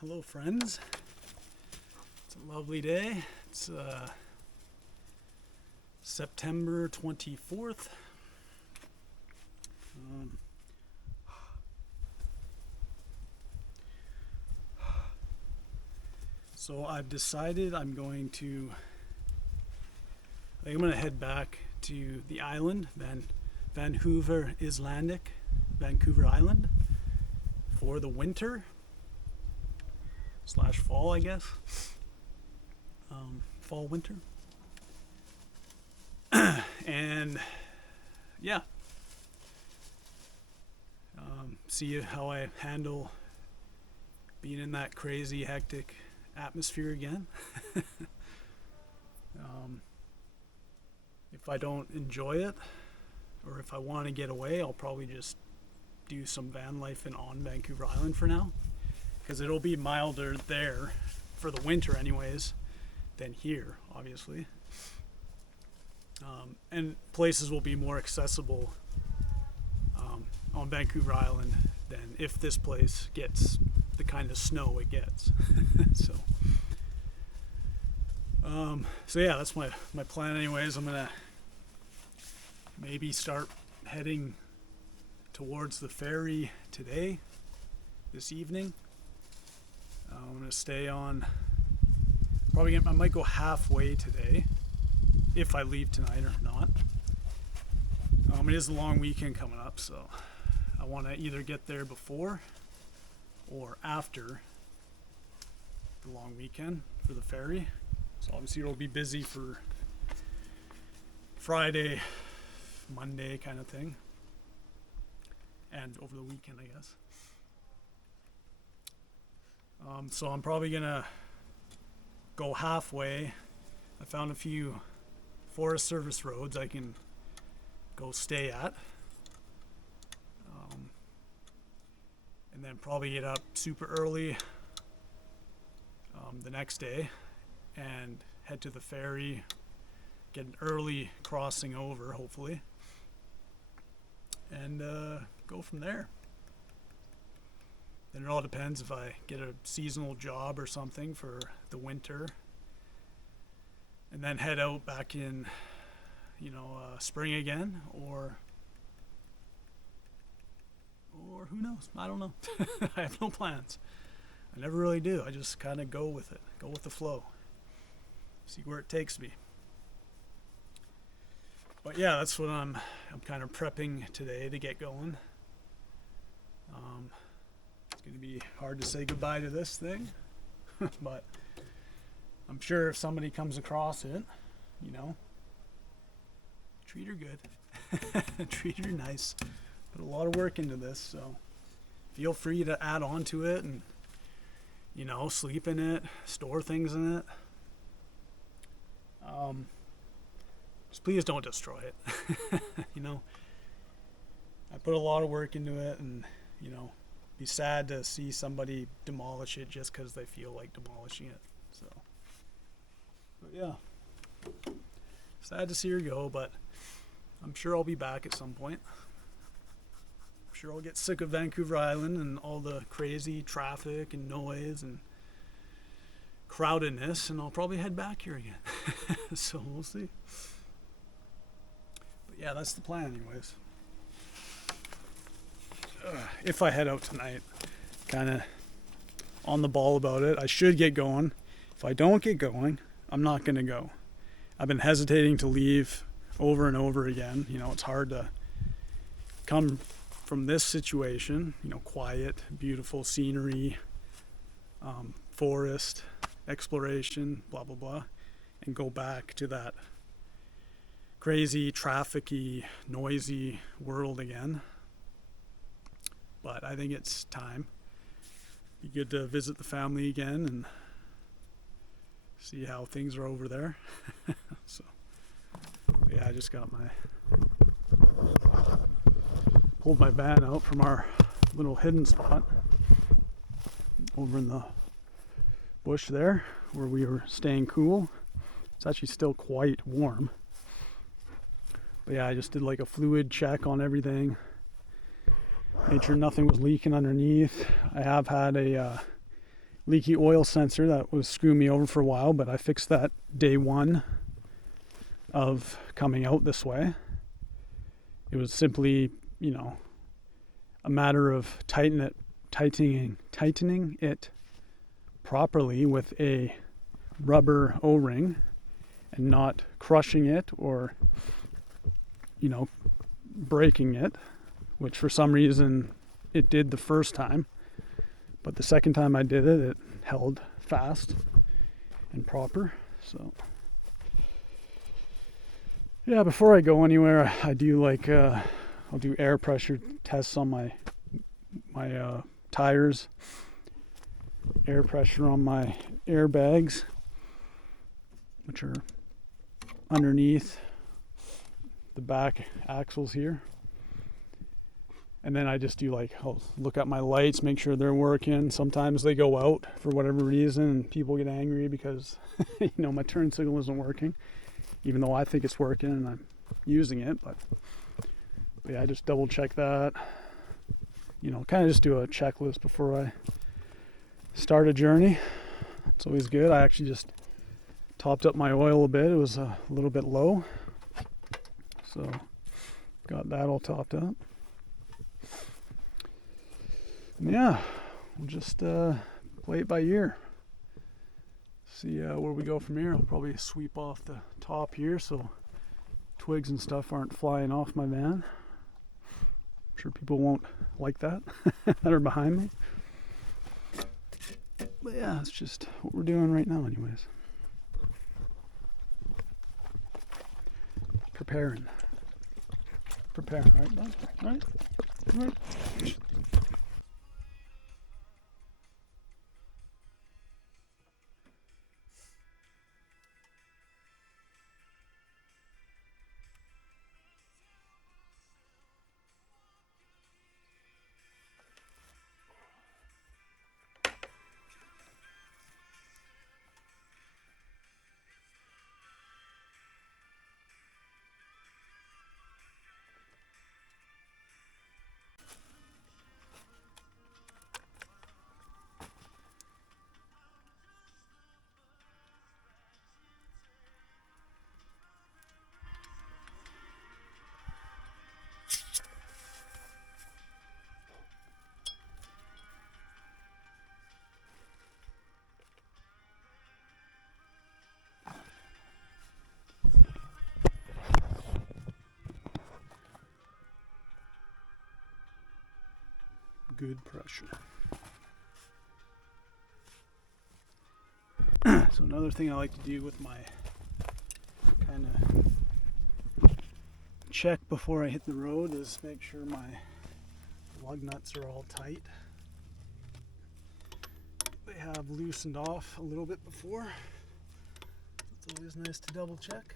Hello friends. It's a lovely day. It's September 24th. So I've decided I'm going to head back to the island, Vancouver Island, for the winter / fall, I guess. Fall, winter. And yeah, see how I handle being in that crazy, hectic atmosphere again. If I don't enjoy it, or if I want to get away, I'll probably just do some van life on Vancouver Island for now, because it'll be milder there for the winter anyways than here, obviously. And places will be more accessible on Vancouver Island than if this place gets the kind of snow it gets. So yeah, that's my plan anyways. I'm gonna maybe start heading towards the ferry this evening. I'm gonna stay on, I might go halfway today if I leave tonight or not. It is a long weekend coming up, so I want to either get there before or after the long weekend for the ferry. So obviously it'll be busy for Friday, Monday kind of thing, and over the weekend, I guess. So I'm probably gonna go halfway. I found a few Forest Service roads I can go stay at, and then probably get up super early the next day and head to the ferry, get an early crossing over hopefully, and go from there. Then it all depends if I get a seasonal job or something for the winter, and then head out back in spring again, or who knows, I don't know. I have no plans. I never really do. I just kind of go with the flow, see where it takes me. But yeah, that's what I'm kind of prepping today to get going. It's going to be hard to say goodbye to this thing, but I'm sure if somebody comes across it, treat her good. Treat her nice. Put a lot of work into this, so feel free to add on to it and, sleep in it, store things in it. Just please don't destroy it. I put a lot of work into it, and, be sad to see somebody demolish it just because they feel like demolishing it. So, but yeah, sad to see her go, but I'm sure I'll be back at some point. I'm sure I'll get sick of Vancouver Island and all the crazy traffic and noise and crowdedness, and I'll probably head back here again. So we'll see. But yeah, that's the plan anyways. If I head out tonight, kind of on the ball about it. I should get going. If I don't get going, I'm not going to go. I've been hesitating to leave over and over again. It's hard to come from this situation, quiet, beautiful scenery, forest, exploration, blah, blah, blah, and go back to that crazy, trafficy, noisy world again. But I think it's time. Be good to visit the family again and see how things are over there. So, yeah, I just pulled my van out from our little hidden spot over in the bush there where we were staying cool. It's actually still quite warm. But yeah, I just did like a fluid check on everything. Made sure nothing was leaking underneath. I have had a leaky oil sensor that was screwing me over for a while, but I fixed that day one of coming out this way. It was simply, a matter of tightening it properly with a rubber O-ring and not crushing it or, breaking it, which for some reason it did the first time. But the second time I did it, it held fast and proper. So, yeah, before I go anywhere, I do I'll do air pressure tests on my tires, air pressure on my airbags, which are underneath the back axles here. And then I just do I'll look at my lights, make sure they're working. Sometimes they go out for whatever reason and people get angry because, my turn signal isn't working, even though I think it's working and I'm using it. But yeah, I just double check that, kind of just do a checklist before I start a journey. It's always good. I actually just topped up my oil a bit. It was a little bit low. So got that all topped up. Yeah, we'll just play it by ear. See where we go from here. I'll probably sweep off the top here so twigs and stuff aren't flying off my van. I'm sure people won't like that that are behind me. But yeah, it's just what we're doing right now anyways. Preparing, right, bud? Right? Good pressure. So another thing I like to do with my kind of check before I hit the road is make sure my lug nuts are all tight. They have loosened off a little bit before. It's always nice to double check.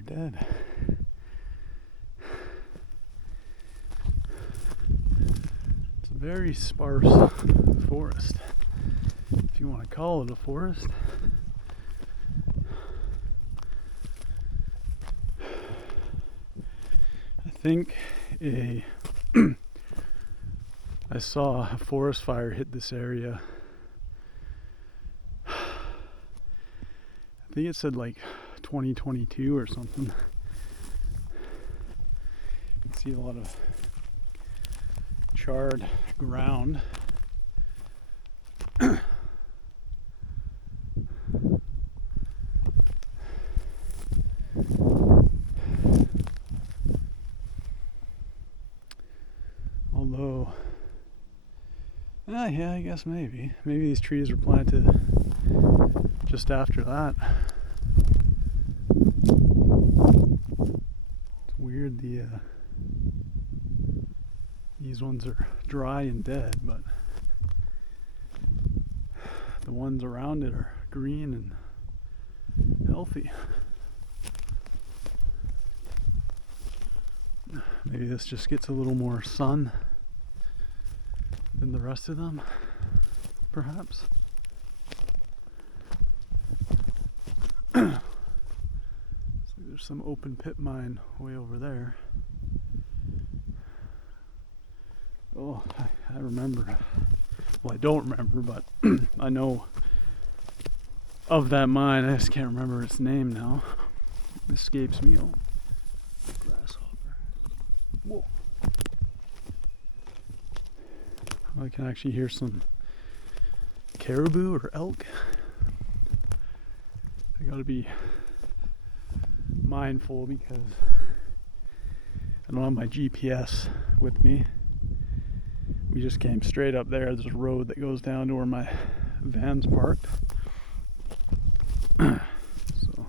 are dead. It's a very sparse forest, if you want to call it a forest. I think I saw a forest fire hit this area. I think it said like 2022 or something. You can see a lot of charred ground. Although, yeah, I guess maybe these trees were planted just after that. It's weird, these ones are dry and dead, but the ones around it are green and healthy. Maybe this just gets a little more sun than the rest of them, perhaps. So there's some open pit mine way over there. Oh, I remember. Well, I don't remember, but I know of that mine. I just can't remember its name now. It escapes me. Oh, grasshopper. Whoa. I can actually hear some caribou or elk. I gotta be mindful because I don't have my GPS with me. We just came straight up there. There's a road that goes down to where my van's parked. So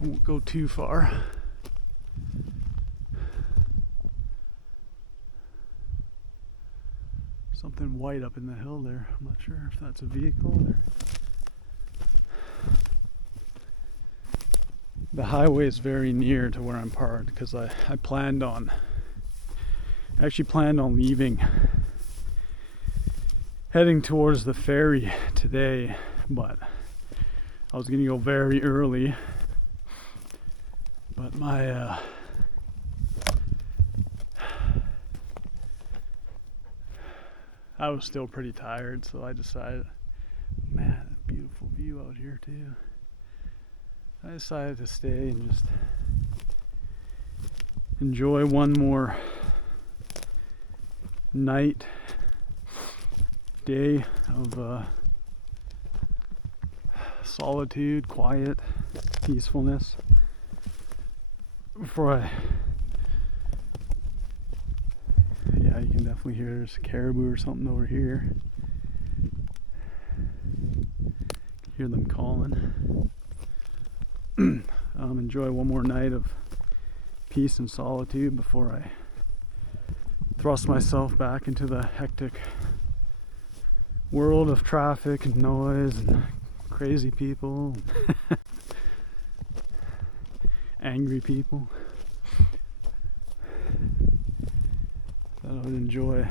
I won't go too far. Something white up in the hill there. I'm not sure if that's a vehicle or... The highway is very near to where I'm parked because I actually planned on leaving, heading towards the ferry today, but I was gonna go very early, but I was still pretty tired, so I decided, man, beautiful view out here too. I decided to stay and just enjoy one more day of solitude, quiet, peacefulness before yeah, you can definitely hear there's a caribou or something over here. Hear them calling. Enjoy one more night of peace and solitude before I thrust myself back into the hectic world of traffic and noise and crazy people, angry people. That I would enjoy.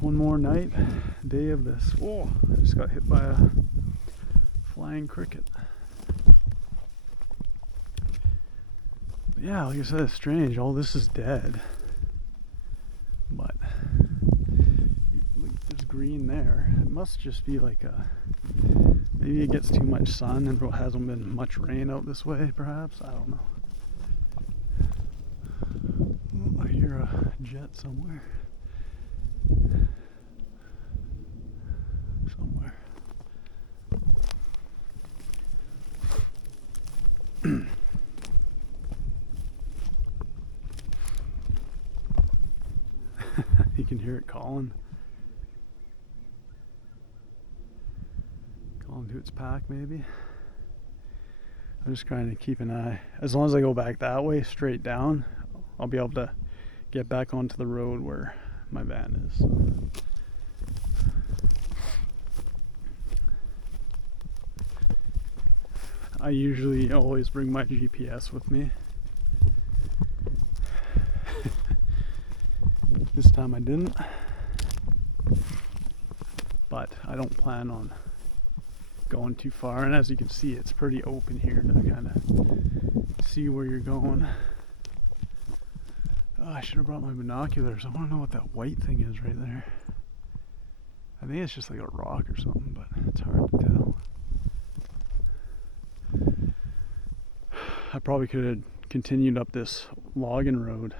One more day of this. Oh, I just got hit by a flying cricket. But yeah, like I said, it's strange. All this is dead. But look, there's green there. It must just be like maybe it gets too much sun and there hasn't been much rain out this way, perhaps. I don't know. Oh, I hear a jet somewhere. You can hear it calling to its pack, maybe. I'm just trying to keep an eye. As long as I go back that way, straight down, I'll be able to get back onto the road where my van is. I usually always bring my GPS with me. This time I didn't. But I don't plan on going too far, and as you can see, it's pretty open here to kind of see where you're going. Oh, I should have brought my binoculars. I want to know what that white thing is right there. I think it's just like a rock or something, but it's hard to tell. I probably could have continued up this logging road.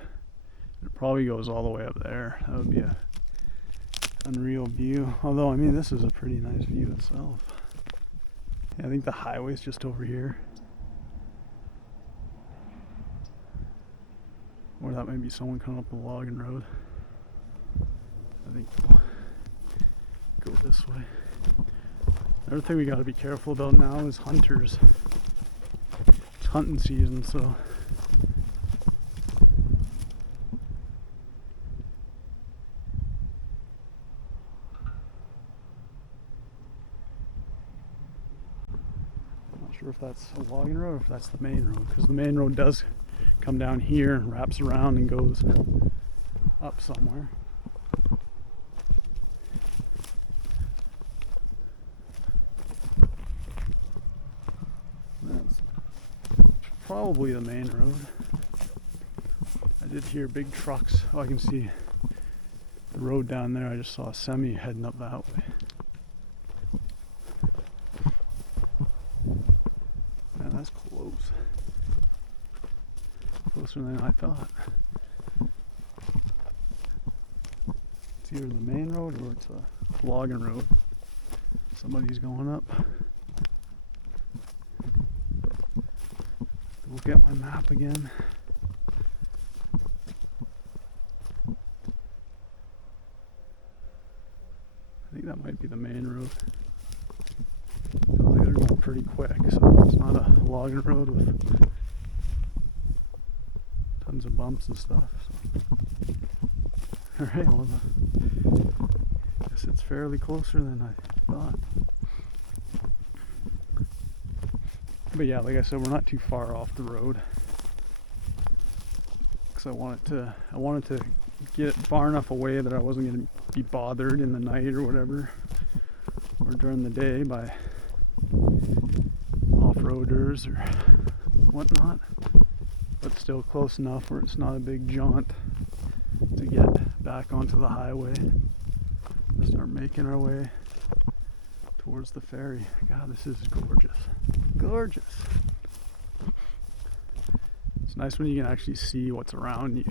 It probably goes all the way up there. That would be a unreal view. Although, I mean, this is a pretty nice view itself. Yeah, I think the highway's just over here. Or that might be someone coming up the logging road. I think we'll go this way. Another thing we gotta be careful about now is hunters. It's hunting season, so sure if that's a logging road or if that's the main road, because the main road does come down here and wraps around and goes up somewhere. That's probably the main road. I did hear big trucks. Oh, I can see the road down there. I just saw a semi heading up that way. That's close. Closer than I thought. It's either the main road or it's a logging road. Somebody's going up. Look at my map again. I think that might be the main road. Feels like they're going pretty quick, so it's not a logging road with tons of bumps and stuff. So. Alright, well, I guess it's fairly closer than I thought. But yeah, like I said, we're not too far off the road. Because I wanted to get far enough away that I wasn't going to be bothered in the night or whatever, or during the day by off-roaders or whatnot, but still close enough where it's not a big jaunt to get back onto the highway and start making our way towards the ferry. God, this is gorgeous. Gorgeous. It's nice when you can actually see what's around you.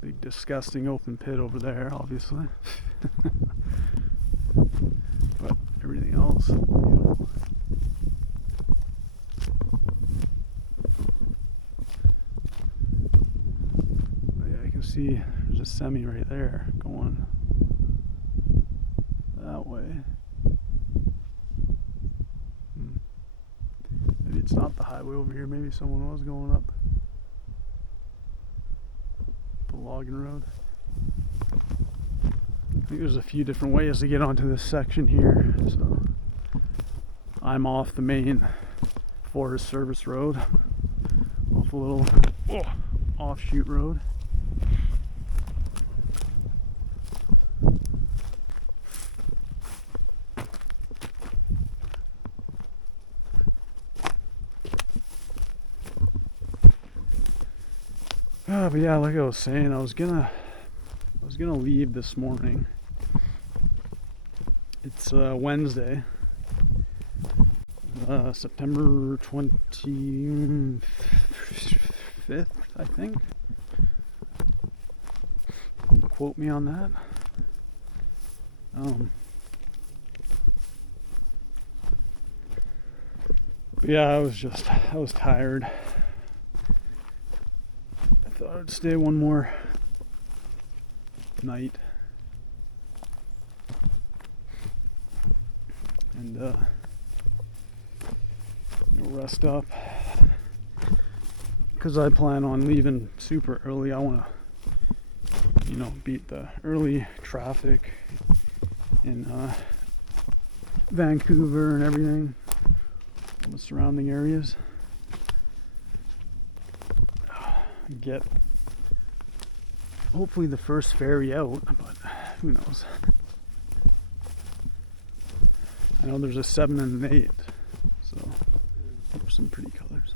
Big disgusting open pit over there, obviously. But everything else, beautiful. Yeah, you can see there's a semi right there going that way. Maybe it's not the highway over here. Maybe someone was going up the logging road. I think there's a few different ways to get onto this section here. So I'm off the main Forest Service road, off a little offshoot road. But yeah, like I was saying, I was gonna leave this morning. It's Wednesday, September 25th, I think. Don't quote me on that. But yeah, I was tired. I thought I'd stay one more night and rest up. Because I plan on leaving super early. I want to, beat the early traffic in Vancouver and everything, all the surrounding areas. Get hopefully the first ferry out, but who knows. I know there's a 7 and an 8, so there's some pretty colors.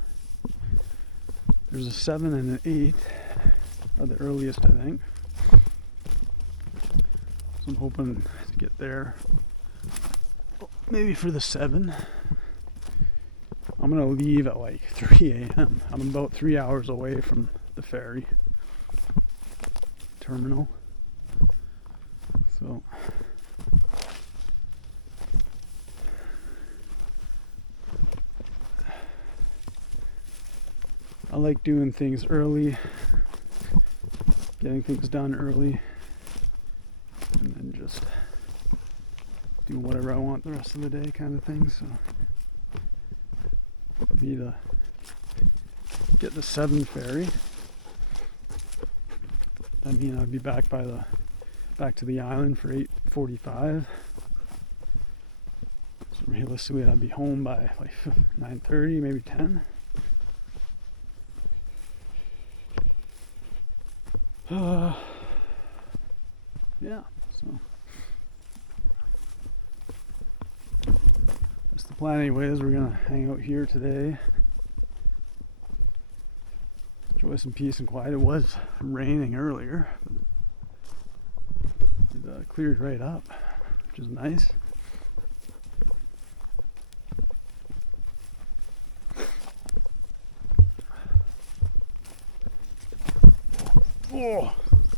There's a 7 and an 8 are the earliest, I think. So I'm hoping to get there maybe for the 7. I'm gonna leave at like 3 a.m. I'm about 3 hours away from the ferry terminal. So I like doing things early, getting things done early, and then just do whatever I want the rest of the day kind of thing. So be to get the 7 ferry. That means I'd be back to the island for 8:45. So realistically I'd be home by like 9:30, maybe 10. Yeah, so that's the plan anyways. We're gonna hang out here today, enjoy some peace and quiet. It was raining earlier, but it cleared right up, which is nice. Oh,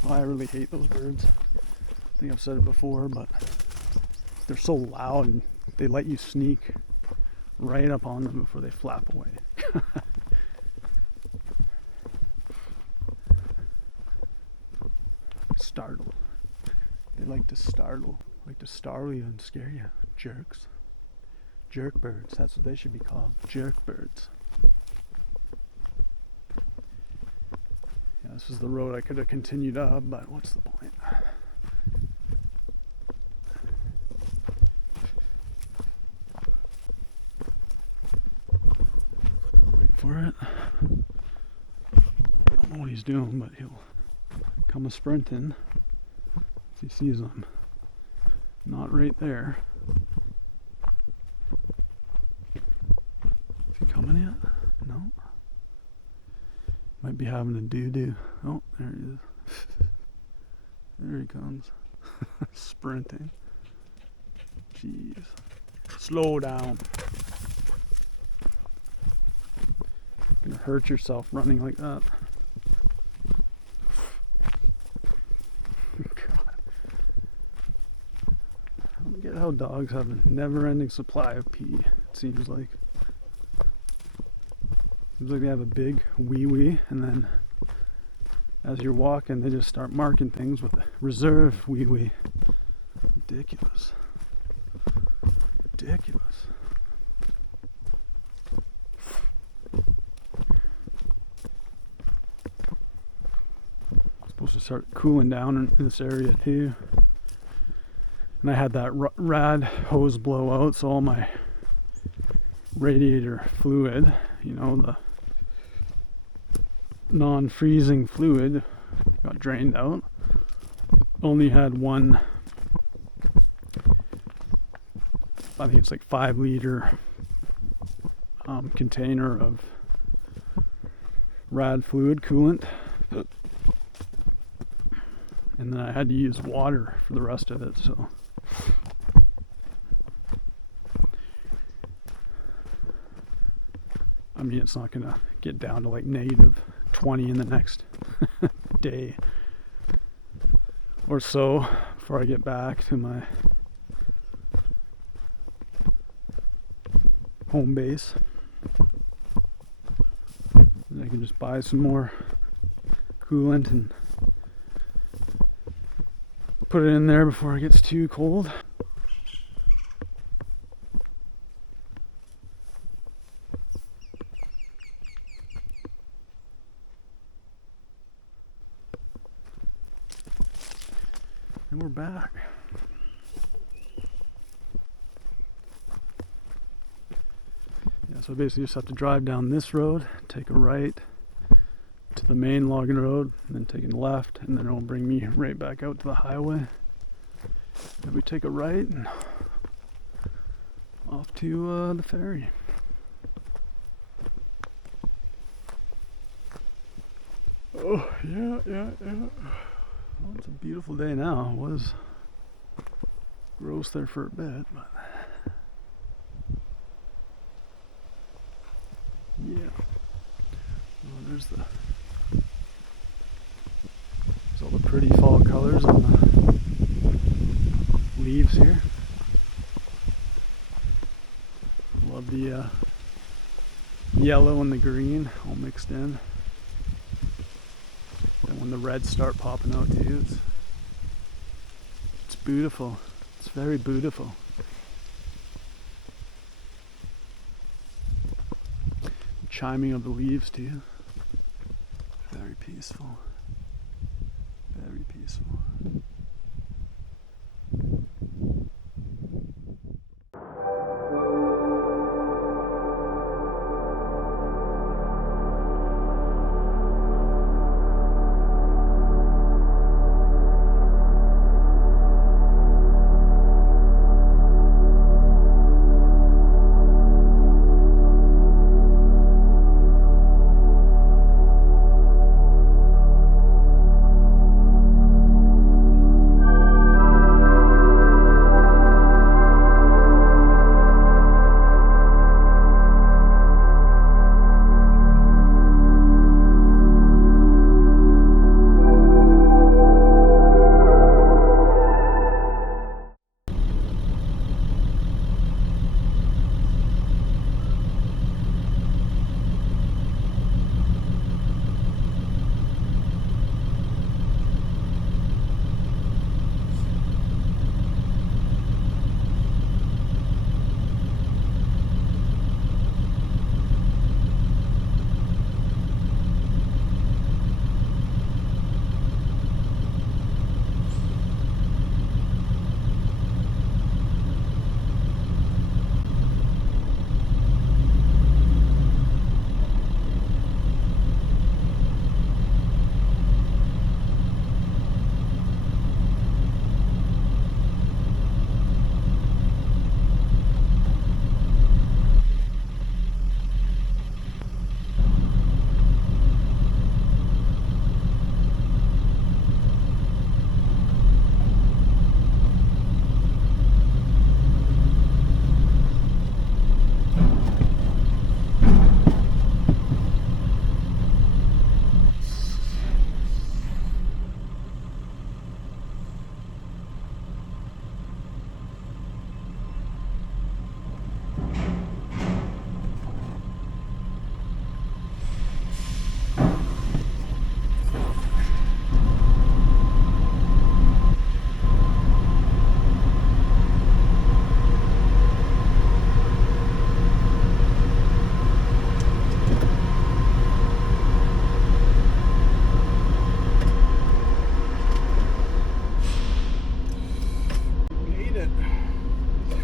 I really hate those birds. I think I've said it before, but they're so loud and they let you sneak right up on them before they flap away. Startle. They like to startle you and scare you. Jerks. Jerk birds. That's what they should be called. Jerk birds. This is the road I could have continued up, but what's the point? Wait for it. I don't know what he's doing, but he'll come a sprinting if he sees them. Not right there. Is he coming yet? No. Might be having a doo-doo. Oh, there he is. There he comes. Sprinting. Jeez. Slow down. You're gonna hurt yourself running like that. God. I don't get how dogs have a never-ending supply of pee, it seems like. Seems like they have a big wee-wee, and then as you're walking, they just start marking things with a reserve wee-wee. Ridiculous. Ridiculous. Supposed to start cooling down in this area too. And I had that rad hose blowout, so all my radiator fluid, the non-freezing fluid got drained out. Only had one, I think it's like 5-liter container of rad fluid coolant, and then I had to use water for the rest of it. So I mean, it's not gonna get down to like negative 20 in the next day or so before I get back to my home base. And I can just buy some more coolant and put it in there before it gets too cold. And we're back. Yeah, so basically you just have to drive down this road, take a right to the main logging road, and then take a left, and then it'll bring me right back out to the highway. Then we take a right and off to the ferry. Oh, yeah. Well, it's a beautiful day now. It was gross there for a bit, but yeah. Oh, there's all the pretty fall colors on the leaves here. Love the yellow and the green all mixed in. And when the reds start popping out too, it's beautiful. It's very beautiful. Chiming of the leaves too. Very peaceful. Very peaceful.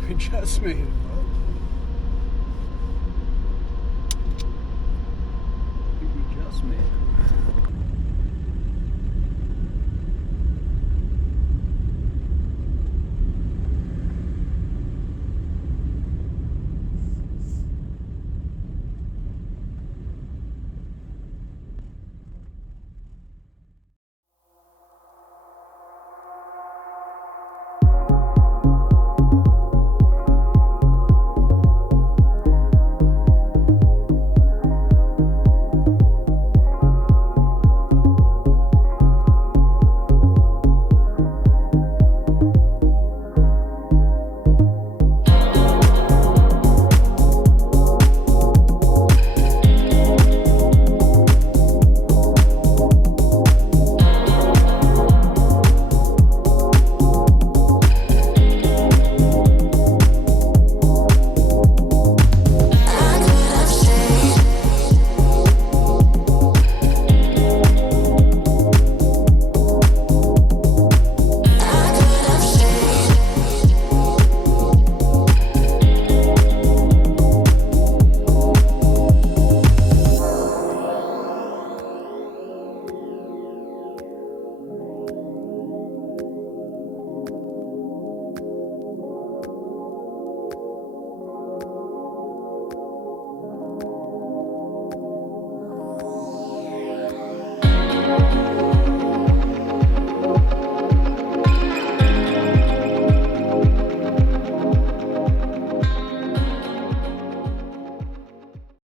We just made it.